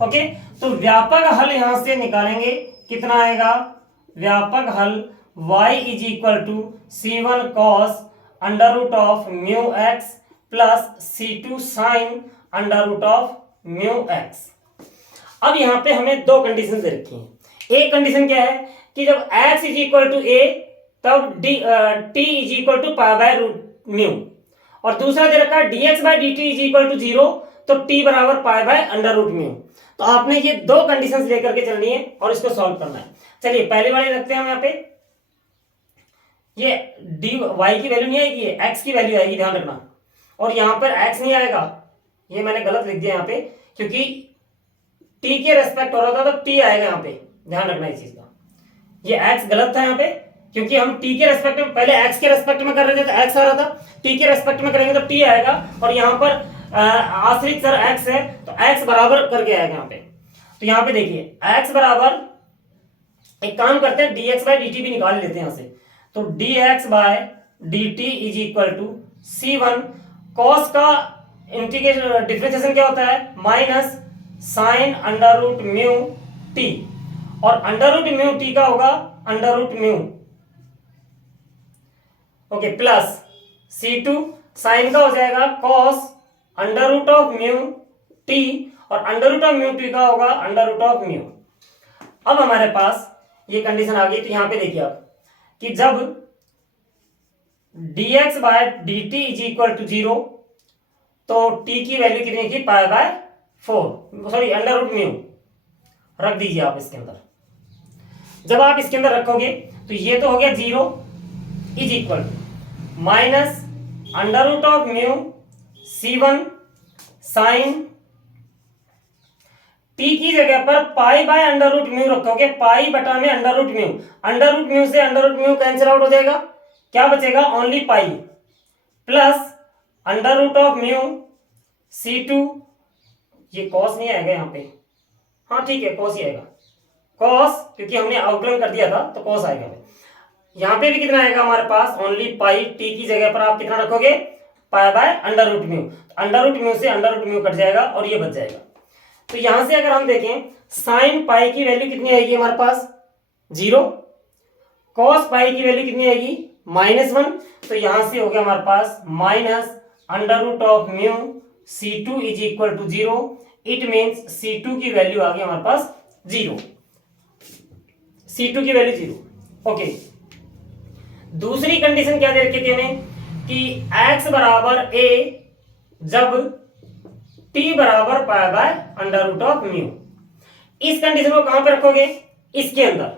Okay, तो व्यापक हल यहां से निकालेंगे, कितना आएगा, व्यापक हल y is equal to C1 cos under root of mu x plus C2 sine under root of mu x. अब यहां पे हमें दो कंडीशन दे रखी हैं। एक कंडीशन क्या है कि जब x is equal to a तब t is equal to pi by root mu, और दूसरा दे रखा है dx by dt is equal to 0, तो t बराबर pi by under root mu. तो आपने ये दो कंडीशंस लेकर के चलनी है और इसको सॉल्व करना है। चलिए पहले वाले रखते हैं हम यहाँ पे, ये dy की वैल्यू नहीं आएगी, ये x की वैल्यू आएगी, ध्यान रखना, और यहाँ पर x नहीं आएगा, ये मैंने गलत लिख दिया यहाँ पे, क्योंकि t के रेस्पेक्ट हो रहा था तो t आएगा यहाँ पे, ध्यान रखना इस चीज का। ये x गलत था यहाँ पे, क्योंकि हम t के रेस्पेक्ट में, पहले x के रेस्पेक्ट में कर रहे थे तो x आ रहा था, t के रेस्पेक्ट में करेंगे तो t आएगा, और यहाँ पर आश्रित चर x है तो x बराबर करके आएगा यहाँ पे। तो यहाँ पे देखिए x बराबर, एक काम करते हैं dx बाय dt भी निकाल लेते हैं यहाँ से, तो dx by dt is equal to C1 cos का इंटीग्रेशन डिफरेंशिएशन क्या होता है, minus sine under root mu t, और अंडर रूट म्यू t का होगा under root mu, okay, plus C2 sine का हो जाएगा cos under root of mu t, और under root of mu t का होगा अंडर रूट ऑफ म्यू। अब हमारे पास ये कंडीशन आ गई, तो यहां पे देखिए आप कि जब dx by dt is equal to 0, तो t की वैल्यू कितनी थी, pi by 4, sorry under root mu रख दीजिए आप इसके अंदर। जब आप इसके अंदर रखोगे तो ये तो हो गया 0 is equal to minus under root of mu C1 sine, t की जगह पर pi by under root mu रखोगे, पाई बटा में under root mu, under root mu से under root mu cancel out हो जाएगा, क्या बचेगा, only pi, plus under root of mu C2, ये कॉस नहीं आएगा यहाँ पे, हाँ ठीक है कॉस ही आएगा, कॉस, क्योंकि हमने अवकलन कर दिया था तो कॉस आएगा। यहाँ पे भी कितना आएगा हमारे पास, ओनली पाई, टी की जगह पर आप कितना रखोगे, pi by under root mu, under root mu से अंडर रूट म्यू कट जाएगा और ये बच जाएगा। तो यहां से अगर हम देखें साइन पाई की वैल्यू कितनी आएगी हमारे पास, 0, कॉस पाई की वैल्यू कितनी आएगी, -1, तो यहां से हो गया हमारे पास minus under root of mu C2 is equal to 0, it means C2 की वैल्यू आ गई हमारे पास 0, C2 की वैल्यू 0। ओके, दूसरी कंडीशन क्या दे रखी थी हमें कि x बराबर a जब t बराबर pi by under root of mu. इस कंडीशन को कहां पे रखोगे, इसके अंदर।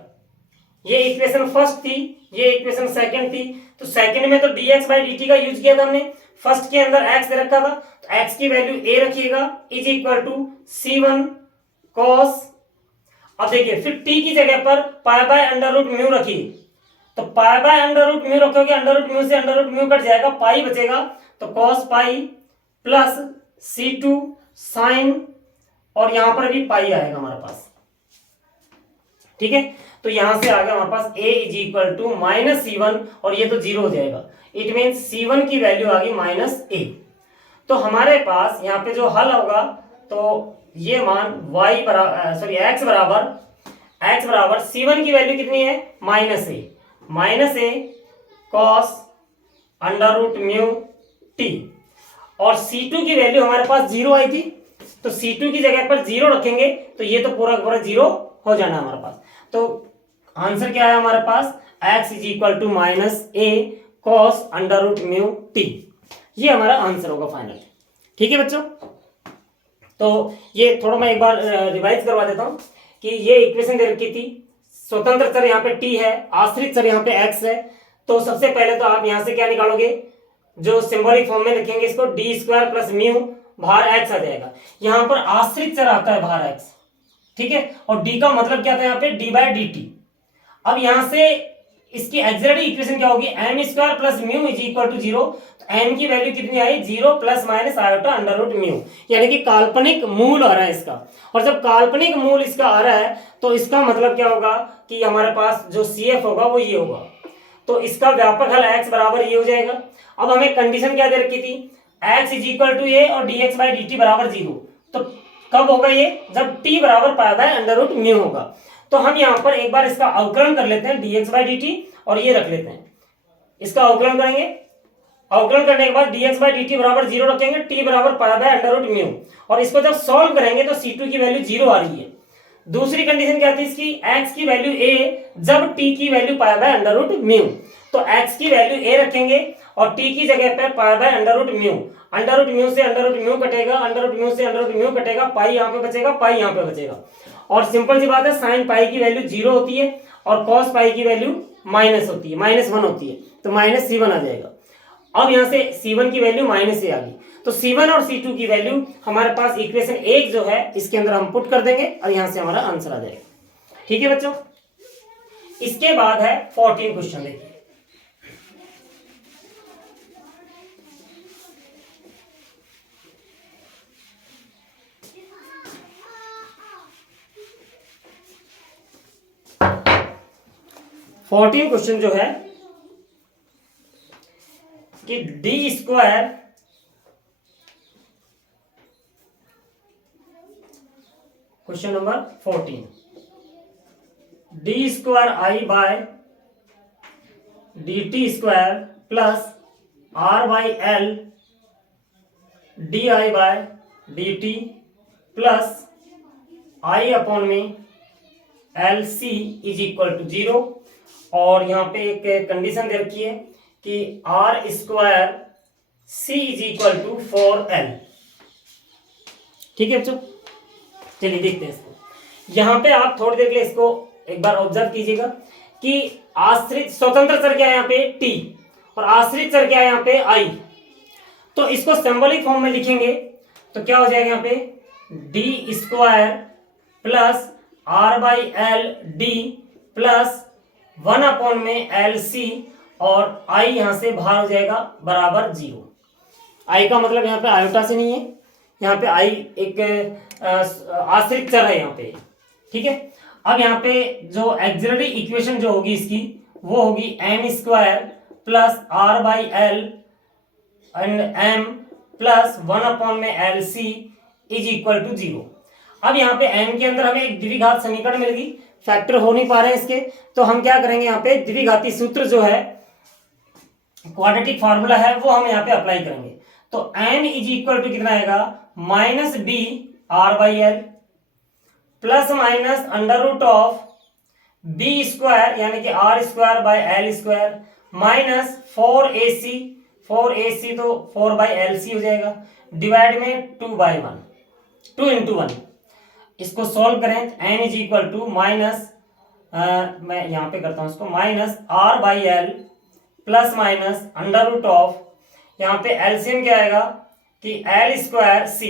ये इक्वेशन फर्स्ट थी, ये इक्वेशन सेकंड थी, तो सेकंड में तो dx बाई dt का यूज किया था हमने, फर्स्ट के अंदर x दे रखा था, तो x की वैल्यू a रखिएगा is equal to C1 cos, अब देखिए फिर t की जगह पर pi by under root mu रखिए, तो pi by under root mu रखोगे, अंडर रूट म्यू से अंडर रूट म्यू कट जाएगा, पाई बचेगा, तो cos pi plus C2 sign, और यहां पर भी पाई आएगा हमारे पास, ठीक है। तो यहां से आ गया हमारे पास a is equal to -C1, और ये तो 0 हो जाएगा, इट मीन्स C1 की वैल्यू आ गई -a। तो हमारे पास यहाँ पे जो हल होगा, तो ये मान x बराबर C1 की वैल्यू कितनी है, -a cos under root mu t, और C2 की वैल्यू हमारे पास 0 आई थी, तो C2 की जगह पर 0 रखेंगे, तो ये तो पूरा पूरा 0 हो जाना हमारे पास। तो आंसर क्या है हमारे पास, x is equal to -a cos under root mu t, ये हमारा आंसर होगा फाइनल, ठीक है बच्चों। तो ये थोड़ा मैं एक बार रिवाइज करवा देता हूं कि ये इक्वेशन दे रखी थी, स्वतंत्र चर यहाँ पे t है, आश्रित चर यहाँ पे x है। तो सबसे पहले तो आप यहाँ से क्या निकालोगे, जो सिंबॉलिक फॉर्म में लिखेंगे इसको, डी स्क्वायर प्लस म्यू भार x आ जाएगा, यहाँ पर आश्रित चर आता है भार x, ठीक है, और d का मतलब क्या था यहाँ पे, d बाय dt। अब यहां से इसकी एक्सिलरी इक्वेशन क्या होगी, m square plus mu is equal to 0, तो m की वैल्यू कितनी आई, 0 plus minus iota under root mu, यानी कि काल्पनिक मूल आ रहा है इसका। और जब काल्पनिक मूल इसका आ रहा है, तो इसका मतलब क्या होगा कि हमारे पास जो CF होगा वो ये होगा, तो इसका व्यापक हल x बराबर ये हो जाएगा। अब हमें कंडीशन क्या दे रखी थी, x is equal to a और dx बाई dt बराबर 0, तो कब होगा ये, जब t बराबर pi by under root mu होगा। तो हम यहाँ पर एक बार इसका अवकलन कर लेते हैं, dx बाई dt, और ये रख लेते हैं, इसका अवकलन करेंगे, अवकलन करने के बाद dx बाई dt बराबर 0 रखेंगे, t बराबर pi by under root mu, और इसको जब सॉल्व करेंगे तो C2 की वैल्यू 0 आ रही है। दूसरी कंडीशन क्या थी इसकी, x की वैल्यू a जब t की value pi by under root mu, तो x की वैल्यू a रखेंगे और t की जगह पर pi by under root mu, under root mu से अंडर रूट म्यू कटेगा, अंडर रूट म्यू से अंडर रूट म्यू कटेगा, पाई यहाँ पे बचेगा, पाई यहाँ पे बचेगा, और सिंपल सी बात है, साइन पाई की वैल्यू 0 होती है और कॉस पाई की वैल्यू माइनस होती है, -1 होती है, तो -C1 आ जाएगा। अब यहाँ से C1 की वैल्यू -a आ गई, तो C1 और C2 की वैल्यू हमारे पास इक्वेशन 1 जो है इसके अंदर हम पुट कर देंगे और यहाँ से हमारा आंसर आ जाएगा, ठीक है बच्चों। इसके बाद है 14 क्वेश्चन, देखिए 14 क्वेश्चन जो है कि D square question number 14, D square I by D T square plus are by L D I by D T plus I upon में L C is equal to 0, और यहाँ पे एक कंडीशन दे रखी है कि r square c is equal to 4l, ठीक है बच्चों। चलिए देखते हैं इसको, यहाँ पे आप थोड़ी देर के लिए इसको एक बार ऑब्जर्व कीजिएगा कि आश्रित स्वतंत्र चर क्या है यहाँ पे t और आश्रित चर क्या है यहाँ पे i, तो इसको सिंबॉलिक फॉर्म में लिखेंगे तो क्या हो जाएगा यहाँ पे d square plus are by L d plus 1 upon में एल सी, और आई यहां से बाहर हो जाएगा बराबर 0। आई का मतलब यहाँ पे आयोटा से नहीं है, यहाँ पे आई एक आश्रित चर है यहाँ पे, ठीक है। अब यहाँ पे जो एक्सिलरी इक्वेशन जो होगी इसकी वो होगी M square plus are by l and m plus 1/LC is equal to 0। अब यहाँ पे m के अंदर हमें एक द्विघात समीकरण मिल गई, फैक्टर हो नहीं पा रहे हैं इसके, तो हम क्या करेंगे, यहाँ पे द्विघाती सूत्र जो है, क्वाड्रेटिक फार्मूला है, वो हम यहाँ पे अप्लाई करेंगे। तो m इज इक्वल टू कितना आएगा, minus b r by l plus minus under root of B square यानी कि r square by l square minus 4ac तो 4/LC हो जाएगा, डिवाइड में 2/1, 2 into 1। इसको सॉल्व करें, n is equal to minus, मैं यहाँ पे करता हूँ इसको, minus r by l plus minus under root of, यहाँ पे एलसीएम क्या आएगा कि l square c,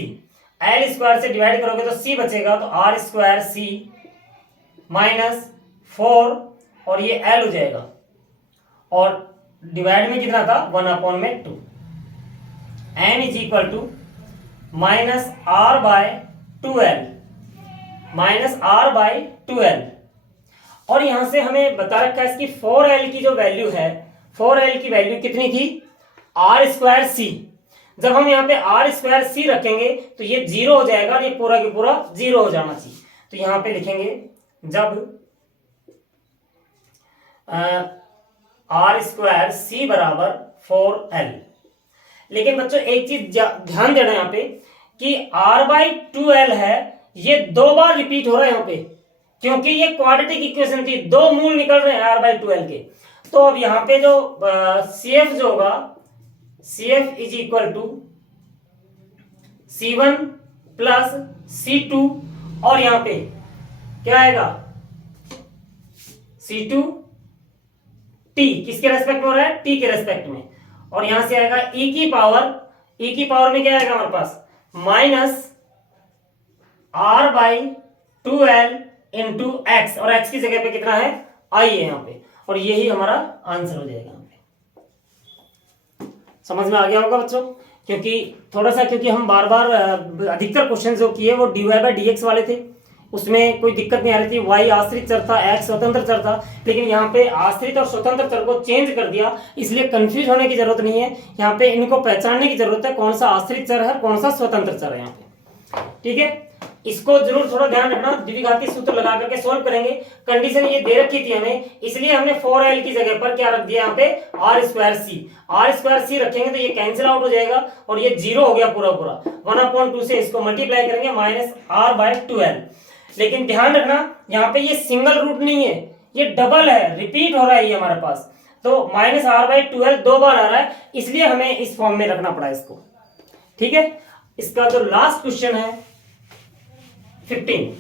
l square से डिवाइड करोगे तो सी बचेगा, तो आर स्क्वायर सी माइनस 4 और ये एल हो जाएगा, और डिवाइड में कितना था 1/2। n is equal to minus r by 2l, minus r by 2l। और यहां से हमें बता रखा है इसकी 4l की जो वैल्यू है, 4l की वैल्यू कितनी थी, आर स्क्वायर सी। जब हम यहाँ पे आर स्क्वायर सी रखेंगे तो ये 0 हो जाएगा और ये पूरा के पूरा 0 हो जाना चाहिए। तो यहाँ पे लिखेंगे जब आर स्क्वायर सी बराबर 4l। लेकिन बच्चों एक चीज ध्यान देना यहाँ पे कि r/2l है, ये 2 बार रिपीट हो रहा है यहाँ पे, क्योंकि ये क्वाड्रेटिक इक्वेशन थी, 2 मूल निकल रहे हैं r/2l के। तो अब यहाँ पे जो CF जो होगा, CF is equal to C1 plus C2, और यहाँ पे क्या आएगा C2 T, किसके रेस्पेक्ट में हो रहा है, T के रेस्पेक्ट में, और यहां से आएगा e की पावर में क्या आएगा हमारे पास, माइनस r/2l इंटू एक्स, और x की जगह पे कितना है i है यहाँ पे, और यही हमारा आंसर हो जाएगा यहाँ पे। समझ में आ गया होगा बच्चों, क्योंकि हम बार बार अधिकतर क्वेश्चन जो किए वो dy/dx वाले थे, उसमें कोई दिक्कत नहीं आ रही थी, y आश्रित चर था, x स्वतंत्र चर था, लेकिन यहाँ पे आश्रित और स्वतंत्र चर को चेंज कर दिया, इसलिए कंफ्यूज होने की जरूरत नहीं है। यहाँ पे इनको पहचानने की जरूरत है, कौन सा आश्रित चर है, कौन सा स्वतंत्र चर है यहाँ पे, ठीक है। इसको जरूर थोड़ा ध्यान रखना, द्विघाती सूत्र लगा करके सोल्व करेंगे। कंडीशन ये दे रखी थी हमें, इसलिए हमने 4l की जगह पर क्या रख दिया यहाँ पे, r²c रखेंगे तो ये कैंसिल आउट हो जाएगा और ये 0 हो गया पूरा पूरा। 1/2 से इसको मल्टीप्लाई करेंगे माइनस r/2l। लेकिन ध्यान रखना यहाँ पे ये सिंगल रूट नहीं है, ये डबल है, रिपीट हो रहा है ये हमारे पास, तो माइनस r/2l 2 बार आ रहा है, इसलिए हमें इस फॉर्म में रखना पड़ा इसको, ठीक है। इसका जो लास्ट क्वेश्चन है 15,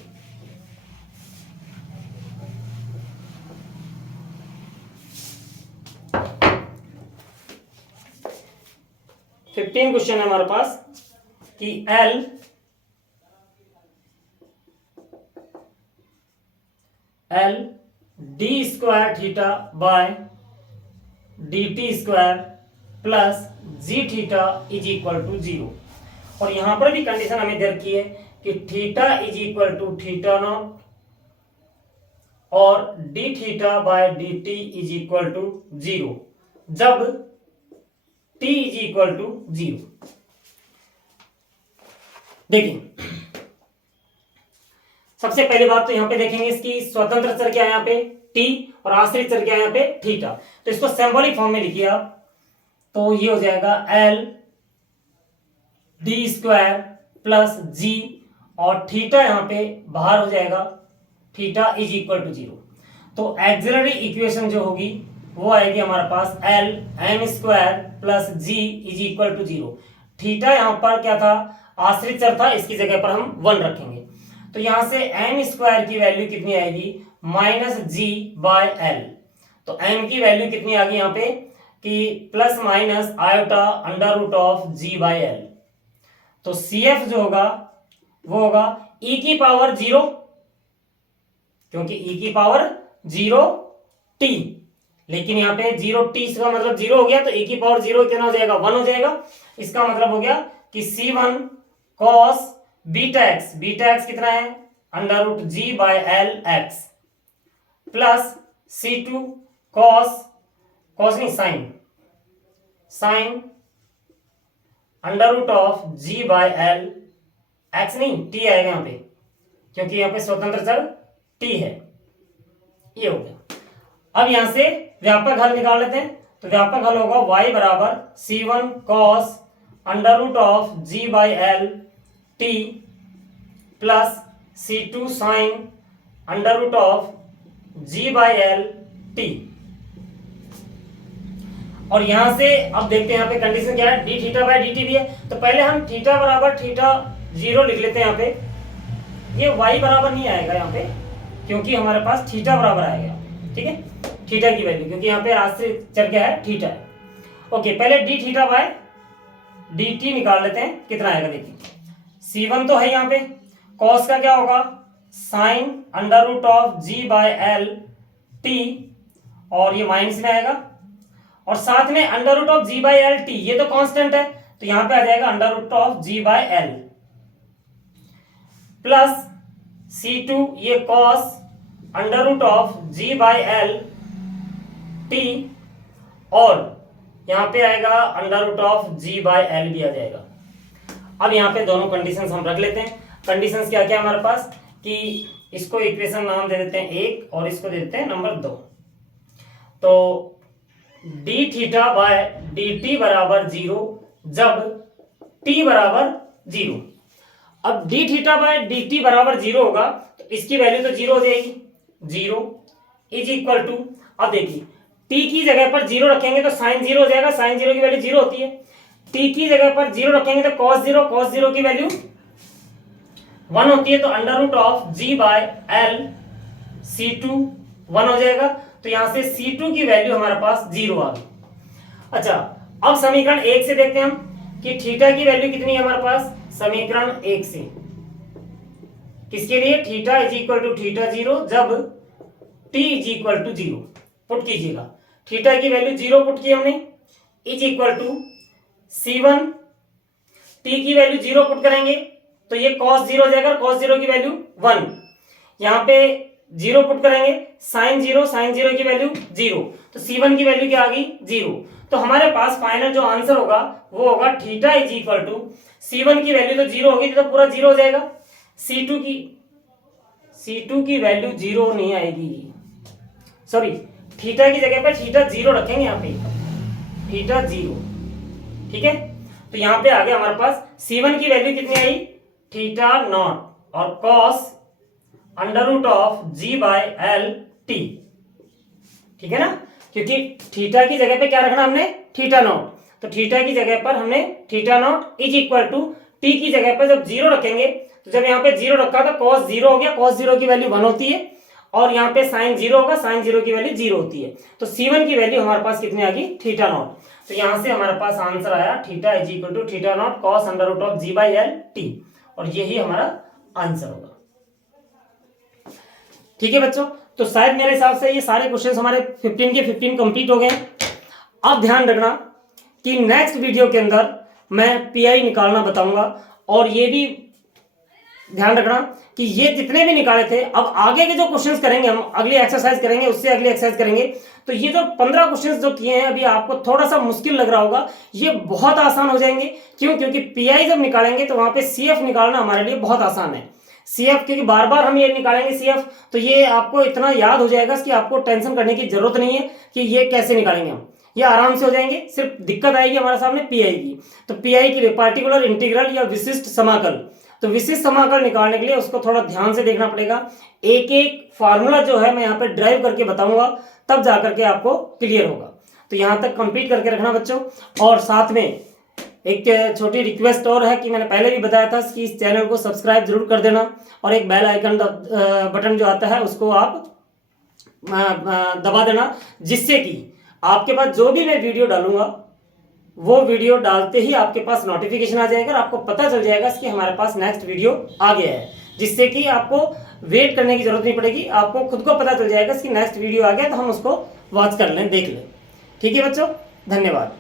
क्वेश्चन है हमारे पास कि L d square theta by dt square plus g theta is equal to 0। और यहां पर भी कंडीशन हमें दे रखी है कि theta is equal to theta naught और D theta by D T is equal to 0 जब t इज इक्वल टू 0। देखिए सबसे पहली बात तो यहां पे देखेंगे इसकी स्वतंत्र चर क्या है यहाँ पे t और आश्रित चर क्या है यहाँ पे थीटा, तो इसको सिंबॉलिक फॉर्म में लिखिए आप, तो ये हो जाएगा L d square plus g और थीटा यहाँ पे बाहर हो जाएगा, थीटा इज इक्वल टू 0। तो एक्सिलरी इक्वेशन जो होगी वो आएगी हमारे पास L m square plus g is equal to 0। Theta यहाँ पर क्या था, आश्रित चर था, इसकी जगह पर हम 1 रखेंगे, तो यहां से m स्क्वायर की वैल्यू कितनी आएगी, माइनस g बाय एल। तो m की वैल्यू कितनी आ गई यहाँ पे कि plus minus iota under root of g by l. तो CF जो होगा वो होगा e की पावर 0, क्योंकि e की पावर 0t, लेकिन यहाँ पे 0t का मतलब 0 हो गया, तो e की पावर 0 कितना हो जाएगा, 1 हो जाएगा। इसका मतलब हो गया कि C1 cos बीटा एक्स कितना है, under root g by L X plus C2 cos नहीं sine under root of g by L, X नहीं टी आएगा यहाँ पे, क्योंकि यहाँ पे स्वतंत्र चर टी है। ये हो गया। अब यहां से व्यापक हल निकाल लेते हैं। तो व्यापक हल होगा y बराबर c1 cos under root of g by l t plus c2 sine under root of g by l t. और यहां से अब देखते हैं यहाँ पे कंडीशन क्या है, D theta by D T भी है। तो पहले हम थीटा बराबर थीटा 0 लिख लेते हैं यहाँ पे। ये y बराबर नहीं आएगा यहाँ पे, क्योंकि हमारे पास थीटा बराबर आएगा, ठीक है, थीटा की वैल्यू, क्योंकि यहाँ पे आश्रित चर क्या है, थीटा है। ओके, पहले D theta by D T निकाल लेते हैं, कितना आएगा देखिए। c1 तो है यहाँ पे, कॉस का क्या होगा sine under root of g by l t, और ये माइनस में आएगा, और साथ में under root of g by l t, ये तो कांस्टेंट है, तो यहां पे आ जाएगा under root of g by l plus c2 ये cos under root of g by l t, और यहां पे आएगा under root of g by l भी आ जाएगा। अब यहां पे दोनों कंडीशंस हम रख लेते हैं। कंडीशंस क्या क्या हमारे पास, कि इसको इक्वेशन नाम दे देते हैं 1 और इसको दे देते हैं नंबर 2। तो D theta by D T बराबर 0 जब t बराबर 0। अब D theta by D T बराबर 0 होगा तो इसकी वैल्यू तो 0 हो जाएगी, 0 इज इक्वल टू, अब देखिए t की जगह पर 0 रखेंगे तो साइन 0 हो जाएगा, साइन 0 की वैल्यू 0 होती है। t की जगह पर 0 रखेंगे तो कॉस 0 की वैल्यू 1 होती है, तो under root of g by l c2 1 हो जाएगा। तो यहां से c2 की वैल्यू हमारे पास 0 आ गई। अच्छा, अब समीकरण 1 से देखते हैं हम कि थीटा की वैल्यू कितनी है हमारे पास, समीकरण 1 से किसके लिए, theta is equal to theta 0 जब t is equal to 0 put कीजिएगा। थीटा की वैल्यू 0 पुट की हमने, is equal to c1, t की वैल्यू 0 पुट करेंगे तो ये cos 0 हो जाएगा, cos 0 की वैल्यू 1, यहाँ पे 0 पुट करेंगे, साइन 0 की वैल्यू 0, तो c1 की वैल्यू क्या आ गई 0। तो हमारे पास फाइनल जो आंसर होगा वो होगा theta is equal to, c1 की वैल्यू तो 0 होगी तो पूरा 0 हो जाएगा, c2 की वैल्यू 0 नहीं आएगी, सॉरी थीटा की जगह पर थीटा 0 रखेंगे यहाँ पे, थीटा 0, ठीक है। तो यहाँ पे आ गया हमारे पास c1 की वैल्यू कितनी आई, थीटा नॉट, और cos under root of g by l t, ठीक है ना, क्योंकि थीटा की जगह पे क्या रखना हमने, थीटा नॉट, तो थीटा की जगह पर हमने theta naught is equal to t की जगह पर जब 0 रखेंगे, तो जब यहाँ पे 0 रखा तो कॉस 0 हो गया, कॉस 0 की वैल्यू 1 होती है, और यहाँ पे साइन 0 होगा, साइन 0 की वैल्यू 0 होती है, तो c1 की वैल्यू हमारे पास कितनी आ गई, थीटा नॉट। तो यहाँ से हमारे पास आंसर आया theta is equal to theta naught cos under root of g by l t, और यही हमारा आंसर होगा। ठीक है बच्चों, तो शायद मेरे हिसाब से ये सारे क्वेश्चंस हमारे 15 के 15 कंप्लीट हो गए। अब ध्यान रखना कि नेक्स्ट वीडियो के अंदर मैं पीआई निकालना बताऊंगा, और ये भी ध्यान रखना कि ये जितने भी निकाले थे, अब आगे के जो क्वेश्चंस करेंगे हम, अगली एक्सरसाइज करेंगे, उससे अगली एक्सरसाइज करेंगे, तो ये जो 15 क्वेश्चंस जो किए हैं अभी आपको थोड़ा सा मुश्किल लग रहा होगा, ये बहुत आसान हो जाएंगे। क्यों, क्योंकि पीआई जब निकालेंगे तो वहां पे सीएफ निकालना हमारे लिए बहुत आसान है। सीएफ क्योंकि बार बार हम ये निकालेंगे सीएफ, तो ये आपको इतना याद हो जाएगा कि आपको टेंशन करने की जरूरत नहीं है कि ये कैसे निकालेंगे हम, ये आराम से हो जाएंगे। सिर्फ दिक्कत आएगी हमारे सामने पीआई की। तो पीआई की पार्टिकुलर इंटीग्रल या विशिष्ट समाकल, तो विशिष्ट समाकल निकालने के लिए उसको थोड़ा ध्यान से देखना पड़ेगा। एक एक फार्मूला जो है मैं यहाँ पे ड्राइव करके बताऊंगा, तब जाकर के आपको क्लियर होगा। तो यहाँ तक कंप्लीट करके रखना बच्चों। और साथ में एक छोटी रिक्वेस्ट और है कि मैंने पहले भी बताया था कि इस चैनल को सब्सक्राइब जरूर कर देना, और एक बेल आइकन बटन जो आता है उसको आप दबा देना, जिससे कि आपके पास जो भी मैं वीडियो डालूंगा वो वीडियो डालते ही आपके पास नोटिफिकेशन आ जाएगा, और आपको पता चल जाएगा कि हमारे पास नेक्स्ट वीडियो आ गया है, जिससे कि आपको वेट करने की जरूरत नहीं पड़ेगी। आपको खुद को पता चल जाएगा कि नेक्स्ट वीडियो आ गया, तो हम उसको वॉच कर लें, देख लें। ठीक है बच्चों, धन्यवाद।